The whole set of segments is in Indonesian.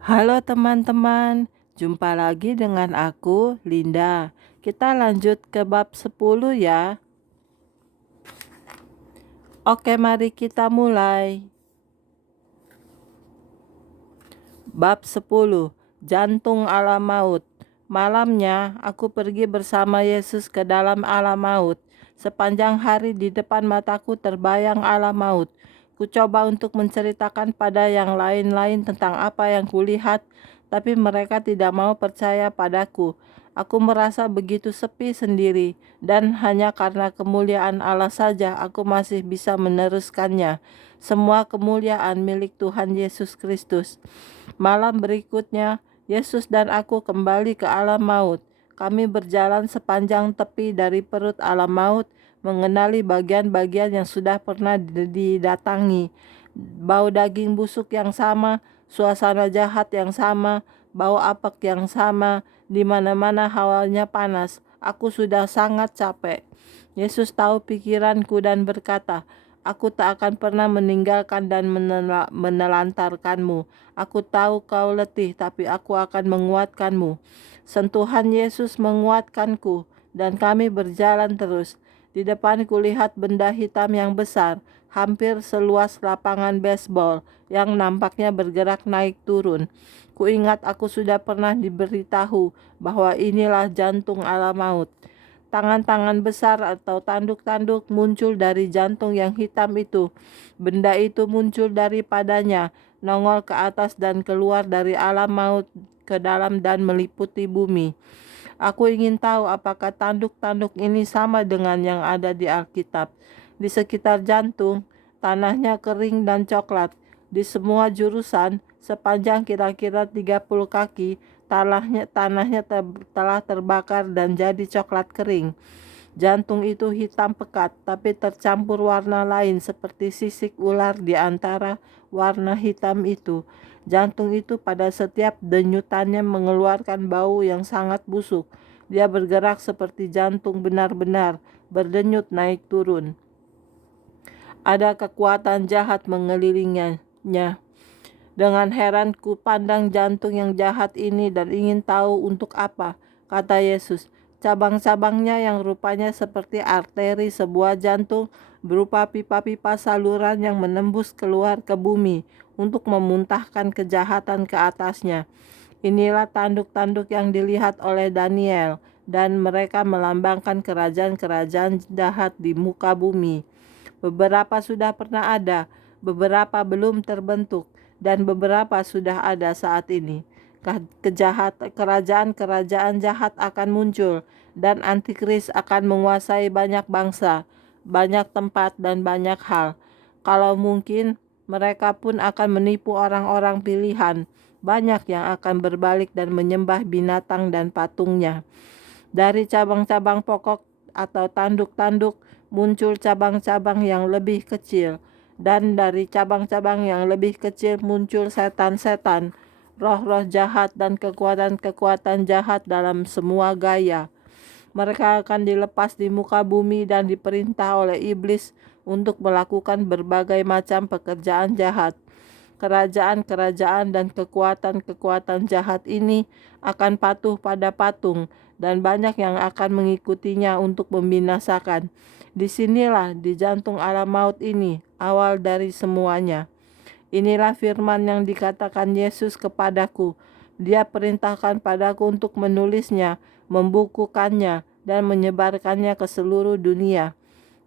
Halo teman-teman, jumpa lagi dengan aku, Linda. Kita lanjut ke bab 10 ya. Oke, mari kita mulai. Bab 10, Jantung Alam Maut. Malamnya, aku pergi bersama Yesus ke dalam alam maut. Sepanjang hari di depan mataku terbayang alam maut. Ku coba untuk menceritakan pada yang lain-lain tentang apa yang kulihat, tapi mereka tidak mau percaya padaku. Aku merasa begitu sepi sendiri, dan hanya karena kemuliaan Allah saja aku masih bisa meneruskannya. Semua kemuliaan milik Tuhan Yesus Kristus. Malam berikutnya, Yesus dan aku kembali ke alam maut. Kami berjalan sepanjang tepi dari perut alam maut, mengenali bagian-bagian yang sudah pernah didatangi. Bau daging busuk yang sama, suasana jahat yang sama, bau apek yang sama, di mana-mana hawanya panas. Aku sudah sangat capek. Yesus tahu pikiranku dan berkata, "Aku tak akan pernah meninggalkan dan menelantarkanmu. Aku tahu kau letih, tapi aku akan menguatkanmu." Sentuhan Yesus menguatkanku, dan kami berjalan terus. Di depan kulihat benda hitam yang besar, hampir seluas lapangan baseball, yang nampaknya bergerak naik turun. Kuingat aku sudah pernah diberitahu bahwa inilah jantung alam maut. Tangan-tangan besar atau tanduk-tanduk muncul dari jantung yang hitam itu. Benda itu muncul daripadanya, nongol ke atas dan keluar dari alam maut ke dalam dan meliputi bumi. Aku ingin tahu apakah tanduk-tanduk ini sama dengan yang ada di Alkitab. Di sekitar jantung, tanahnya kering dan coklat. Di semua jurusan, sepanjang kira-kira 30 kaki, tanahnya telah terbakar dan jadi coklat kering. Jantung itu hitam pekat, tapi tercampur warna lain seperti sisik ular di antara warna hitam itu. Jantung itu pada setiap denyutannya mengeluarkan bau yang sangat busuk. Dia bergerak seperti jantung benar-benar, berdenyut naik turun. Ada kekuatan jahat mengelilinginya. Dengan heran ku pandang jantung yang jahat ini dan ingin tahu untuk apa, kata Yesus. Cabang-cabangnya yang rupanya seperti arteri sebuah jantung berupa pipa-pipa saluran yang menembus keluar ke bumi untuk memuntahkan kejahatan ke atasnya. Inilah tanduk-tanduk yang dilihat oleh Daniel, dan mereka melambangkan kerajaan-kerajaan jahat di muka bumi. Beberapa sudah pernah ada, beberapa belum terbentuk, dan beberapa sudah ada saat ini. Kerajaan-kerajaan jahat akan muncul, dan antikris akan menguasai banyak bangsa, banyak tempat, dan banyak hal. Kalau mungkin, mereka pun akan menipu orang-orang pilihan. Banyak yang akan berbalik dan menyembah binatang dan patungnya. Dari cabang-cabang pokok atau tanduk-tanduk muncul cabang-cabang yang lebih kecil, dan dari cabang-cabang yang lebih kecil muncul setan-setan, roh-roh jahat dan kekuatan-kekuatan jahat dalam semua gaya. Mereka akan dilepas di muka bumi dan diperintah oleh iblis untuk melakukan berbagai macam pekerjaan jahat. Kerajaan-kerajaan dan kekuatan-kekuatan jahat ini akan patuh pada patung, dan banyak yang akan mengikutinya untuk membinasakan. Disinilah di jantung alam maut ini, awal dari semuanya. Inilah firman yang dikatakan Yesus kepadaku. Dia perintahkan padaku untuk menulisnya, membukukannya, dan menyebarkannya ke seluruh dunia.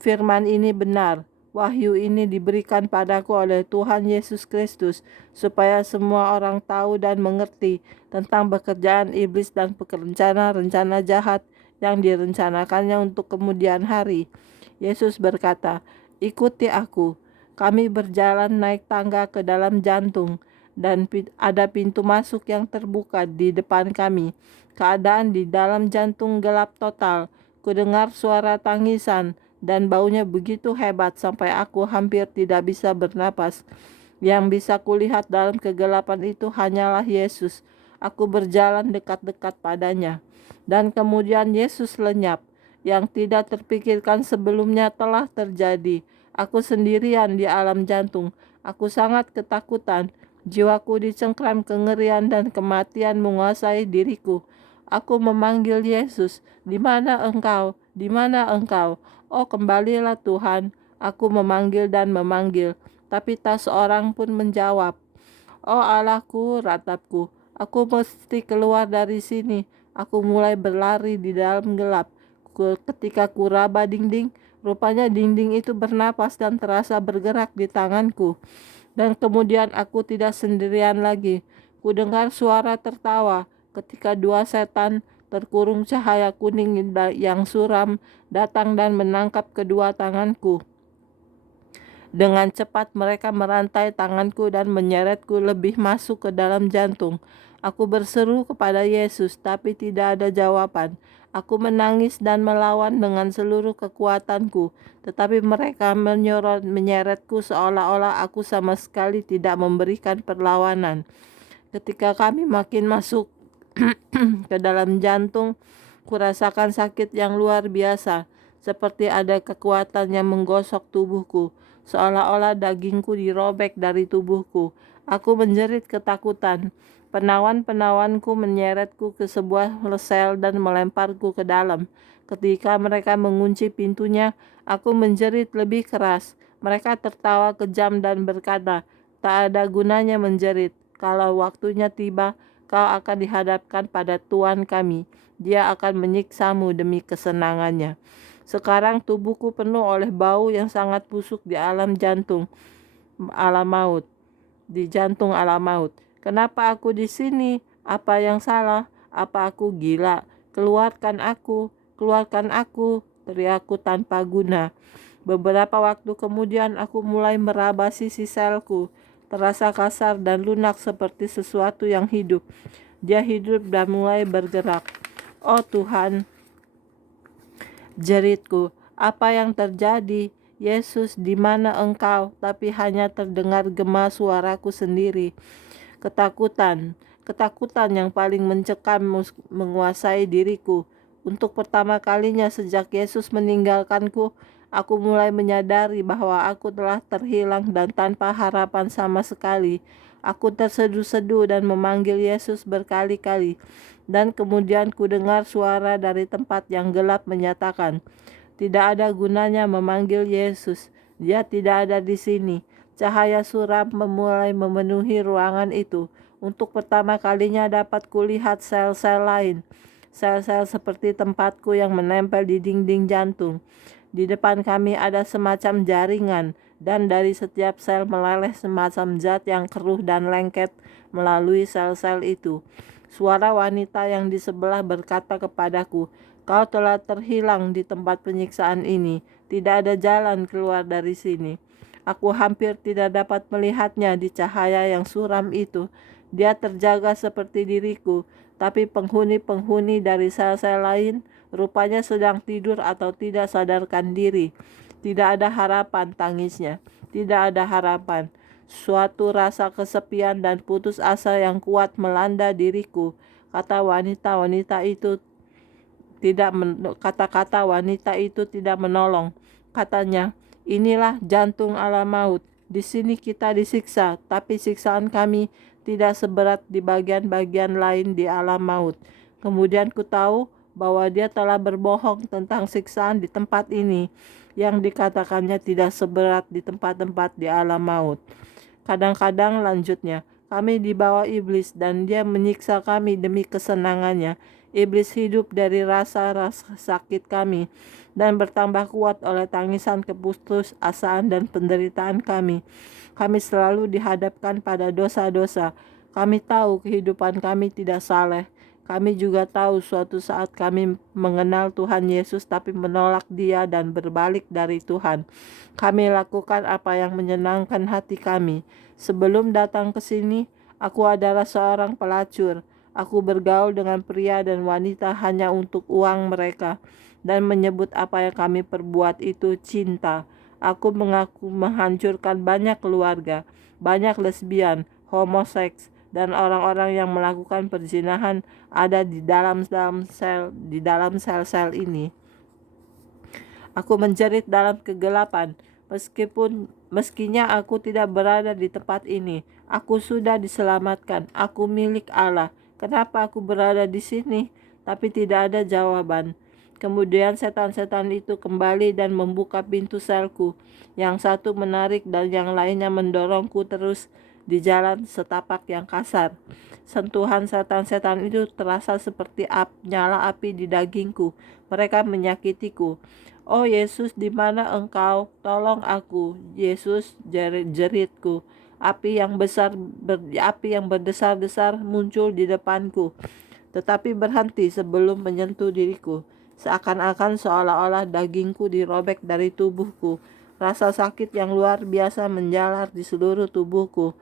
Firman ini benar. Wahyu ini diberikan padaku oleh Tuhan Yesus Kristus, supaya semua orang tahu dan mengerti tentang pekerjaan iblis dan rencana-rencana jahat yang direncanakannya untuk kemudian hari. Yesus berkata, "Ikuti aku." Kami berjalan naik tangga ke dalam jantung, dan ada pintu masuk yang terbuka di depan kami. Keadaan di dalam jantung gelap total. Kudengar suara tangisan, dan baunya begitu hebat sampai aku hampir tidak bisa bernapas. Yang bisa kulihat dalam kegelapan itu hanyalah Yesus. Aku berjalan dekat-dekat padanya. Dan kemudian Yesus lenyap. Yang tidak terpikirkan sebelumnya telah terjadi. Aku sendirian di alam jantung. Aku sangat ketakutan. Jiwaku dicengkram kengerian dan kematian menguasai diriku. Aku memanggil Yesus, "Di mana Engkau? Di mana Engkau?" Oh, kembalilah Tuhan. Aku memanggil dan memanggil, tapi tak seorang pun menjawab. Oh Allahku, ratapku, aku mesti keluar dari sini. Aku mulai berlari di dalam gelap. Ketika kuraba dinding, rupanya dinding itu bernapas dan terasa bergerak di tanganku. Dan kemudian aku tidak sendirian lagi. Ku dengar suara tertawa ketika dua setan terkurung cahaya kuning yang suram datang dan menangkap kedua tanganku. Dengan cepat mereka merantai tanganku dan menyeretku lebih masuk ke dalam jantung. Aku berseru kepada Yesus, tapi tidak ada jawaban. Aku menangis dan melawan dengan seluruh kekuatanku, tetapi mereka menyeretku seolah-olah aku sama sekali tidak memberikan perlawanan. Ketika kami makin masuk ke dalam jantung, kurasakan sakit yang luar biasa, seperti ada kekuatan yang menggosok tubuhku, seolah-olah dagingku dirobek dari tubuhku. Aku menjerit ketakutan. Penawan-penawanku menyeretku ke sebuah sel dan melemparku ke dalam. Ketika mereka mengunci pintunya, aku menjerit lebih keras. Mereka tertawa kejam dan berkata, "Tak ada gunanya menjerit. Kalau waktunya tiba, kau akan dihadapkan pada Tuhan kami. Dia akan menyiksamu demi kesenangannya." Sekarang tubuhku penuh oleh bau yang sangat busuk di alam jantung alam maut, di jantung alam maut. Kenapa aku di sini? Apa yang salah? Apa aku gila? Keluarkan aku, teriakku tanpa guna. Beberapa waktu kemudian aku mulai meraba sisi selku. Terasa kasar dan lunak seperti sesuatu yang hidup. Dia hidup dan mulai bergerak. Oh Tuhan, jeritku, apa yang terjadi? Yesus, di mana Engkau? Tapi hanya terdengar gema suaraku sendiri. Ketakutan yang paling mencekam menguasai diriku. Untuk pertama kalinya sejak Yesus meninggalkanku, aku mulai menyadari bahwa aku telah terhilang dan tanpa harapan sama sekali. Aku terseduh-seduh dan memanggil Yesus berkali-kali. Dan kemudian ku dengar suara dari tempat yang gelap menyatakan, "Tidak ada gunanya memanggil Yesus. Dia tidak ada di sini." Cahaya suram memulai memenuhi ruangan itu. Untuk pertama kalinya dapat kulihat sel-sel lain. Sel-sel seperti tempatku yang menempel di dinding jantung. Di depan kami ada semacam jaringan, dan dari setiap sel meleleh semacam zat yang keruh dan lengket melalui sel-sel itu. Suara wanita yang di sebelah berkata kepadaku, "Kau telah terhilang di tempat penyiksaan ini. Tidak ada jalan keluar dari sini." Aku hampir tidak dapat melihatnya di cahaya yang suram itu. Dia terjaga seperti diriku, tapi penghuni-penghuni dari sel-sel lain rupanya sedang tidur atau tidak sadarkan diri. Tidak ada harapan, tangisnya. Tidak ada harapan. Suatu rasa kesepian dan putus asa yang kuat melanda diriku. Kata-kata wanita itu tidak menolong. Katanya, "Inilah jantung alam maut. Di sini kita disiksa, tapi siksaan kami tidak seberat di bagian-bagian lain di alam maut." Kemudian ku tahu bahwa dia telah berbohong tentang siksaan di tempat ini yang dikatakannya tidak seberat di tempat-tempat di alam maut. Kadang-kadang, lanjutnya, kami dibawa iblis dan dia menyiksa kami demi kesenangannya. Iblis hidup dari rasa-rasa sakit kami dan bertambah kuat oleh tangisan keputusasaan dan penderitaan kami. Kami selalu dihadapkan pada dosa-dosa. Kami tahu kehidupan kami tidak saleh. Kami juga tahu suatu saat kami mengenal Tuhan Yesus tapi menolak Dia dan berbalik dari Tuhan. Kami lakukan apa yang menyenangkan hati kami. Sebelum datang ke sini, aku adalah seorang pelacur. Aku bergaul dengan pria dan wanita hanya untuk uang mereka dan menyebut apa yang kami perbuat itu cinta. Aku mengaku menghancurkan banyak keluarga, banyak lesbian, homoseks, dan orang-orang yang melakukan perzinahan ada di dalam sel-sel ini. Aku menjerit dalam kegelapan, meskipun Meskinya aku tidak berada di tempat ini, aku sudah diselamatkan. Aku milik Allah. Kenapa aku berada di sini? Tapi tidak ada jawaban. Kemudian setan-setan itu kembali dan membuka pintu selku. Yang satu menarik dan yang lainnya mendorongku terus di jalan setapak yang kasar. Sentuhan setan-setan itu terasa seperti nyala api di dagingku. Mereka menyakitiku. Oh Yesus, di mana Engkau? Tolong aku. Yesus, jeritku. Api yang berdesar-desar muncul di depanku, tetapi berhenti sebelum menyentuh diriku. Seakan-akan seolah-olah dagingku dirobek dari tubuhku. Rasa sakit yang luar biasa menjalar di seluruh tubuhku.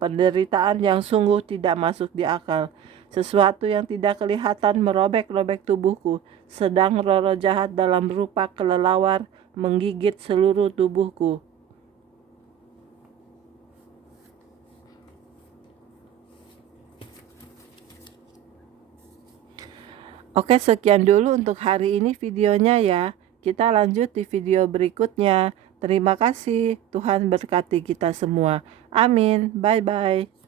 Penderitaan yang sungguh tidak masuk di akal. Sesuatu yang tidak kelihatan merobek-robek tubuhku, sedang roh-roh jahat dalam rupa kelelawar menggigit seluruh tubuhku. Oke, sekian dulu untuk hari ini videonya ya. Kita lanjut di video berikutnya. Terima kasih. Tuhan berkati kita semua. Amin. Bye-bye.